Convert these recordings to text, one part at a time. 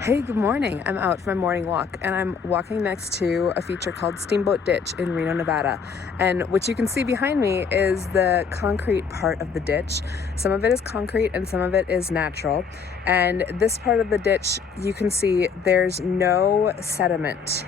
Hey, good morning. I'm out for my morning walk and I'm walking next to a feature called Steamboat Ditch in Reno, Nevada. And what you can see behind me is the concrete part of the ditch. Some of it is concrete and some of it is natural. And this part of the ditch, you can see there's no sediment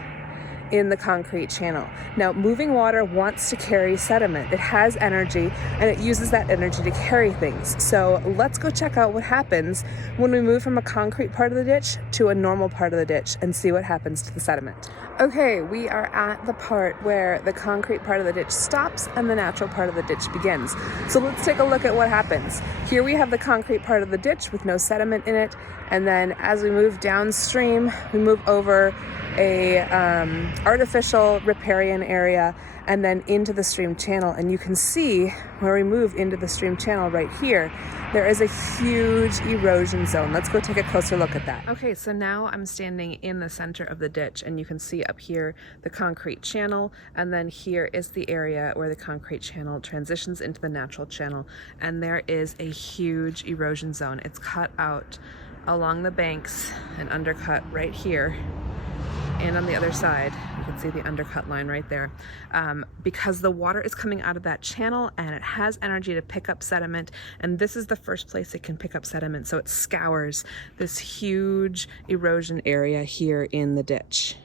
in the concrete channel. Now, moving water wants to carry sediment. It has energy and it uses that energy to carry things. So let's go check out what happens when we move from a concrete part of the ditch to a normal part of the ditch and see what happens to the sediment. Okay, we are at the part where the concrete part of the ditch stops and the natural part of the ditch begins. So let's take a look at what happens. Here we have the concrete part of the ditch with no sediment in it, and then as we move downstream, we move over a artificial riparian area and then into the stream channel. And you can see where we move into the stream channel right here, there is a huge erosion zone. Let's go take a closer look at that. Okay, so now I'm standing in the center of the ditch and you can see up here the concrete channel, and then here is the area where the concrete channel transitions into the natural channel, and there is a huge erosion zone. It's cut out along the banks and undercut right here. And on the other side, you can see the undercut line right there. Because the water is coming out of that channel and it has energy to pick up sediment, and this is the first place it can pick up sediment, so it scours this huge erosion area here in the ditch.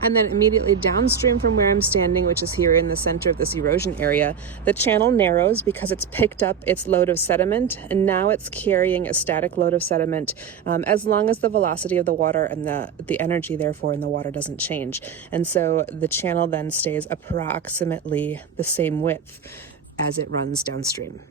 And then immediately downstream from where I'm standing, which is here in the center of this erosion area, the channel narrows because it's picked up its load of sediment, and now it's carrying a static load of sediment as long as the velocity of the water and the energy therefore in the water doesn't change. And so the channel then stays approximately the same width as it runs downstream.